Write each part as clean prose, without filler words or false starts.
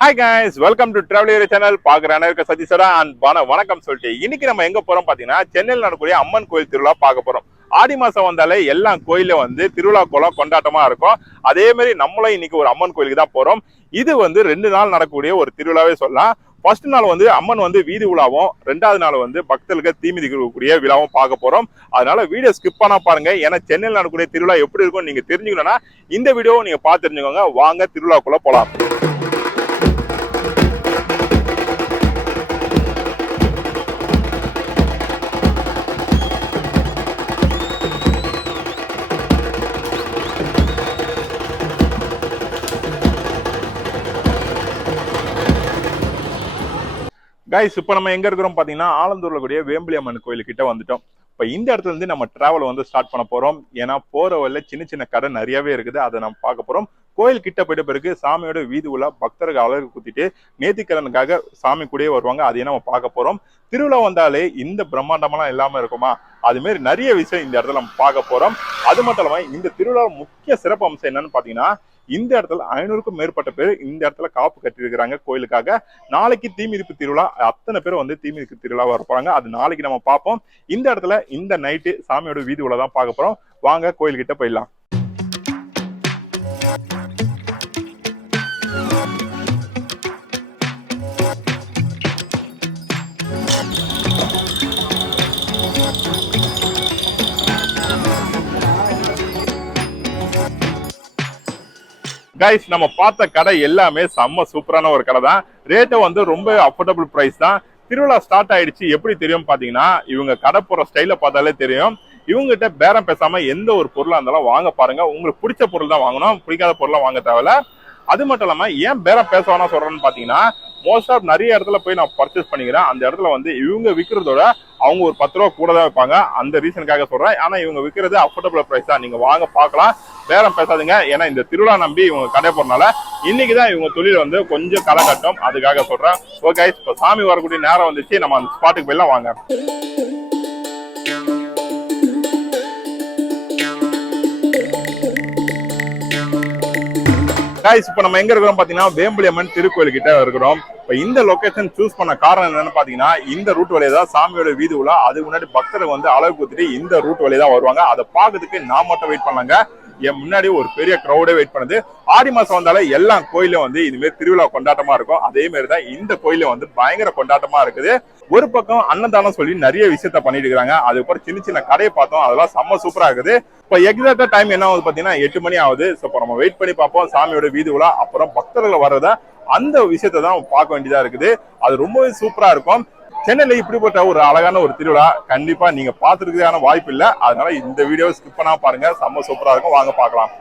Hi guys, welcome to travel area channel. பாக்குறான இருக்க சதீஷரா அண்ட் வணக்கம் சொல்லிட்டு இன்னைக்கு நம்ம எங்க போறோம் பாத்தீங்கன்னா சென்னையில் நடக்கக்கூடிய அம்மன் கோயில் திருவிழா பார்க்க போறோம். ஆடி மாசம் வந்தாலே எல்லா கோயில திருவிழா கோலம் கொண்டாட்டமா இருக்கும். அதே மாதிரி நம்மளும் இன்னைக்கு ஒரு அம்மன் கோயிலுக்கு தான் போறோம். இது 2 நாள் நடக்கக்கூடிய ஒரு திருவிழாவே சொல்லலாம். ஃபர்ஸ்ட் நாள் அம்மன் வீதி உலாவும், ரெண்டாவது நாள் பக்தர்களுக்கு தீமிதிக்கக்கூடிய விழாவும் பார்க்க போறோம். அதனால வீடியோ ஸ்கிப் பண்ணா பாருங்க. ஏன்னா சென்னையில் நடக்கக்கூடிய திருவிழா எப்படி இருக்கும் நீங்க தெரிஞ்சுக்கணும்னா இந்த வீடியோ நீங்க பார்த்து தெரிஞ்சுக்கோங்க. வாங்க திருவிழாக்குள்ள போலாம். கைஸ், இப்போ நம்ம எங்க இருக்கிறோம் பாத்தீங்கன்னா ஆலந்தூர்ல கூடிய வேம்பிலி அம்மன் கோயிலுக்கிட்ட வந்துட்டோம். இப்போ இந்த இடத்துல இருந்து நம்ம டிராவல் ஸ்டார்ட் பண்ண போறோம். ஏன்னா போற வழியில சின்ன சின்ன கடை நிறையவே இருக்குது. அதை நம்ம பார்க்க போறோம். கோயில் கிட்ட போயிட்ட பிறகு சாமியோட வீதி உலா பக்தர்கள் அழகு குத்திட்டு நேர்த்திக்கடனுக்காக சாமி கூடயே வருவாங்க. அதையும் நம்ம பார்க்க போறோம். திருவிழா வந்தாலே இந்த பிரம்மாண்டமெல்லாம் இல்லாம இருக்குமா? அது மாதிரி நிறைய விஷயம் இந்த இடத்துல நம்ம பார்க்க போறோம். அது மட்டும் இல்லாம இந்த திருவிழா முக்கிய சிறப்பு அம்சம் என்னன்னு பாத்தீங்கன்னா, இந்த இடத்துல 500க்கும் மேற்பட்ட பேர் இந்த இடத்துல காப்பு கட்டியிருக்கிறாங்க கோயிலுக்காக. நாளைக்கு தீமிதிப்பு திருவிழா, அத்தனை பேர் தீமிதிப்பு திருவிழா வரப்பாங்க. அது நாளைக்கு நம்ம பார்ப்போம். இந்த இடத்துல இந்த நைட்டு சாமியோட வீதி உலா தான் பார்க்க போறோம். வாங்க கோயில்கிட்ட போயிடலாம். கைஸ், நம்ம பார்த்த கடை எல்லாமே செம்ம சூப்பரான ஒரு கடை தான். ரேட்டை ரொம்ப அஃபோர்டபுள் பிரைஸ் தான். திருவிழா ஸ்டார்ட் ஆயிடுச்சு. எப்படி தெரியும் பாத்தீங்கன்னா, இவங்க கடை போற ஸ்டைல பார்த்தாலே தெரியும். இவங்ககிட்ட பேரம் பேசாம எந்த ஒரு பொருளா இருந்தாலும் வாங்க பாருங்க. உங்களுக்கு பிடிச்ச பொருள் தான் வாங்கணும், பிடிக்காத பொருளா வாங்க தேவையில்ல. அது மட்டும் இல்லாம ஏன் பேரம் பேசவானா சொல்றேன்னு பாத்தீங்கன்னா, மோஸ்ட் ஆஃப் நிறைய இடத்துல போய் நான் பர்ச்சேஸ் பண்ணிக்கிறேன். அந்த இடத்துல இவங்க விற்கிறதோட அவங்க ஒரு 10 ரூபா கூட தான் வைப்பாங்க. அந்த ரீசனுக்காக சொல்றேன். ஆனா இவங்க விற்கிறது அஃபோர்டபுள் பிரைஸ் தான். நீங்க வாங்க பார்க்கலாம், பேரம் பேசாதுங்க. ஏன்னா இந்த திருவிழா நம்பி இவங்க கடை போறதுனால இன்னைக்குதான் இவங்க தொழில் கொஞ்சம் களை கட்டும். அதுக்காக சொல்றேன். ஓகே, இப்போ சாமி வரக்கூடிய நேரம் வந்துச்சு. நம்ம அந்த ஸ்பாட்டுக்கு போயெல்லாம் வாங்க. கைஸ், இப்போ நம்ம எங்க இருக்கிறோம் பாத்தீங்கன்னா வேம்பிலி அம்மன் திருக்கோயில் கிட்ட இருக்கிறோம். இப்ப இந்த லொகேஷன் சூஸ் பண்ண காரணம் என்னன்னு பாத்தீங்கன்னா, இந்த ரூட் வழியா தான் சாமியோட வீதி உலா. அதுக்கு முன்னாடி பக்தர்கள் அளவு குத்திட்டு இந்த ரூட் வழியா தான் வருவாங்க. அதை பாக்குறதுக்கு நான் மட்டும் வெயிட் பண்ணாங்க. என் முன்னாடி ஒரு பெரிய கிரௌடே வெயிட் பண்ணுது. ஆடி மாசம் வந்தாலே எல்லா கோயிலும் இது மாதிரி திருவிழா கொண்டாட்டமா இருக்கும். அதே மாதிரிதான் இந்த கோயிலும் பயங்கர கொண்டாட்டமா இருக்குது. ஒரு பக்கம் அன்னதானம் சொல்லி நிறைய விஷயத்த பண்ணிட்டு இருக்காங்க. அதுக்கப்புறம் சின்ன சின்ன கடையை பார்த்தோம், அதெல்லாம் செம்ம சூப்பரா இருக்குது. இப்ப எக்ஸாக்டா டைம் என்ன ஆகுது பாத்தீங்கன்னா 8 மணி ஆகுது. இப்போ நம்ம வெயிட் பண்ணி பார்ப்போம் சாமியோட வீதி உலா. அப்புறம் பக்தர்கள் வர்றத அந்த விஷயத்தை தான் பார்க்க வேண்டியதா இருக்குது. அது ரொம்பவே சூப்பரா இருக்கும். சென்னையில இப்படிப்பட்ட ஒரு அழகான ஒரு திருவிழா கண்டிப்பா நீங்க பாத்துருக்கிறதுக்கான வாய்ப்பு இல்லை. அதனால இந்த வீடியோ ஸ்கிப் பண்ணா பாருங்க, செம்ம சூப்பரா இருக்கும். வாங்க பார்க்கலாம்.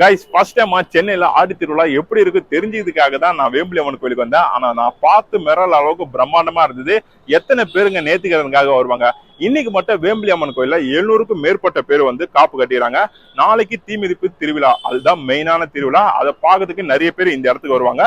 கைஸ் ஃபர்ஸ்ட் டைம் சென்னையில ஆடி திருவிழா எப்படி இருக்கு தெரிஞ்சதுக்காக தான் நான் வேம்புலி அம்மன் கோயிலுக்கு வந்தேன். ஆனா நான் பார்த்து மிரல் அளவுக்கு பிரம்மாண்டமா இருந்தது. எத்தனை பேருங்க நேர்த்திக்கிறதுக்காக வருவாங்க. இன்னைக்கு மட்டும் வேம்புலி அம்மன் கோயில்ல 700க்கும் மேற்பட்ட பேர் வந்து காப்பு கட்டிடுறாங்க. நாளைக்கு தீ மிதிப்பு திருவிழா, அதுதான் மெயினான திருவிழா. அதை பார்க்கறதுக்கு நிறைய பேர் இந்த இடத்துக்கு வருவாங்க.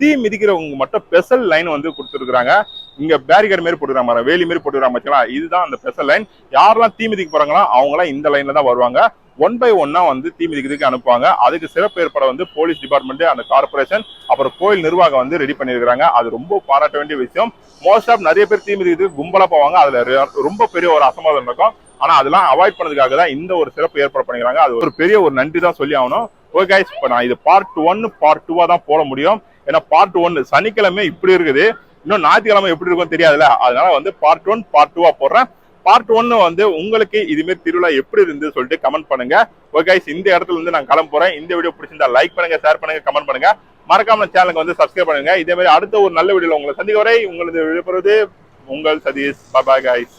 தீ மிதிக்கிறவங்க மட்டும் ஸ்பெஷல் லைன் வந்து கொடுத்துருக்காங்க. இங்க பேரிகேட் மாரி போட்டுக்கிறாங்க, வேலி மாரி போட்டுக்கிறாங்க பாத்தீங்களா, இதுதான் அந்த ஸ்பெஷல் லைன். யாரெல்லாம் தீ மிதிக்க போறாங்களோ அவங்களாம் இந்த லைன்ல தான் வருவாங்க. 1 by 1 வந்து தீ மிதிக்கிறதுக்கு அனுப்புவாங்க. அதுக்கு சிறப்பு ஏற்பாடு வந்து போலீஸ் டிபார்ட்மெண்ட், அந்த கார்பரேஷன், அப்புறம் கோயில் நிர்வாகம் வந்து ரெடி பண்ணிருக்காங்க. அது ரொம்ப பாராட்ட வேண்டிய விஷயம். மோஸ்ட் ஆஃப் நிறைய பேர் தீ மிதிக்கிறதுக்கு கும்பலா போவாங்க. அதுல ரொம்ப பெரிய ஒரு அசம்பாதம் இருக்கும். ஆனா அதெல்லாம் அவாய்ட் பண்ணதுக்காக தான் இந்த ஒரு சிறப்பு ஏற்பாடு பண்ணிக்கிறாங்க. அது ஒரு பெரிய ஒரு நன்றி தான் சொல்லி ஆகணும். ஓகே கைஸ், இப்போ நான் இது பார்ட் 1 பார்ட் 2 தான் போட முடியும். ஏன்னா பார்ட் 1 சனிக்கிழமை இப்படி இருக்குது, இன்னும் ஞாயிற்றுக்கிழமை எப்படி இருக்கும் தெரியாதுல்ல. அதனால வந்து பார்ட் 1 பார்ட் 2 போடுறேன். பார்ட் 1 வந்து உங்களுக்கு இதுமாரி திருவிழா எப்படி இருந்து சொல்லிட்டு கமெண்ட் பண்ணுங்க. ஓகே கைஸ், இந்த இடத்துல இருந்து நான் கிளம்ப போறேன். இந்த வீடியோ பிடிச்சிருந்தா லைக் பண்ணுங்க, ஷேர் பண்ணுங்க, கமெண்ட் பண்ணுங்க. மறக்காம சேனலுக்கு வந்து சப்ஸ்கிரைப் பண்ணுங்க. இதே மாதிரி அடுத்த ஒரு நல்ல வீடியோல உங்களை சந்திக்க வரை உங்களது விழுப்புறது உங்கள் சதீஷ். Bye guys.